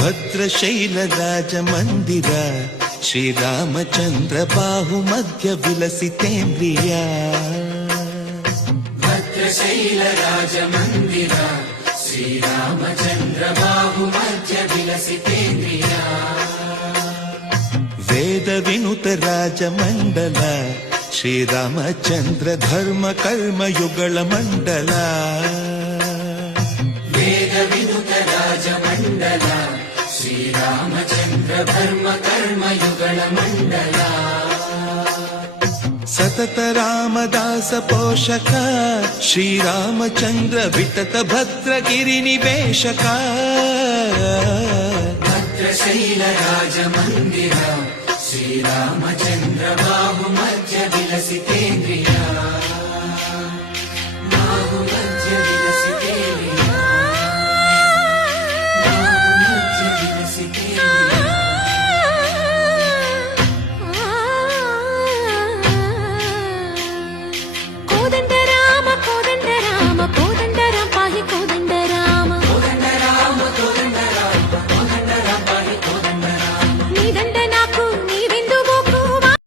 ಭದ್ರಶೈಲ ರಾಜ ಮಂದಿರ ಶ್ರೀರಾಮಚಂದ್ರ ಬಾಹು ಮಧ್ಯ ವಿಲಸಿತೇಂದ್ರಿಯ ಭದ್ರಶೈಲ ರಾಜ ಮಂದಿರ ಶ್ರೀರಾಮಚಂದ್ರ ಬಾಹು ಮಧ್ಯ ವಿಲಸಿತೇಂದ್ರಿಯ ವೇದ ವಿನುತ ರಾಜ ಮಂಡಲ ಶ್ರೀರಾಮಚಂದ್ರ ಧರ್ಮ ಕರ್ಮ ಯುಗಳ ಮಂಡಲ ವೇದ ವಿನುತ ರಾಜ ಮಂಡಲ ಶ್ರೀರಾಮಚಂದ್ರ ಧರ್ಮ ಕರ್ಮ ಯುಗಳ ಮಂಡಲ ಸತತ ರಾಮದಾಸ ಪೋಷಕ ಶ್ರೀರಾಮಚಂದ್ರ ವಿತತ ಭದ್ರಗಿರಿ ನಿವೇಶಕ ಭದ್ರಶೈಲ ರಾಜ ಮಂದಿರ ಶ್ರೀರಾಮಚಂದ್ರ ಬಾಹು ಮಧ್ಯ ವಿಲಸಿತೇಂದ್ರಿಯ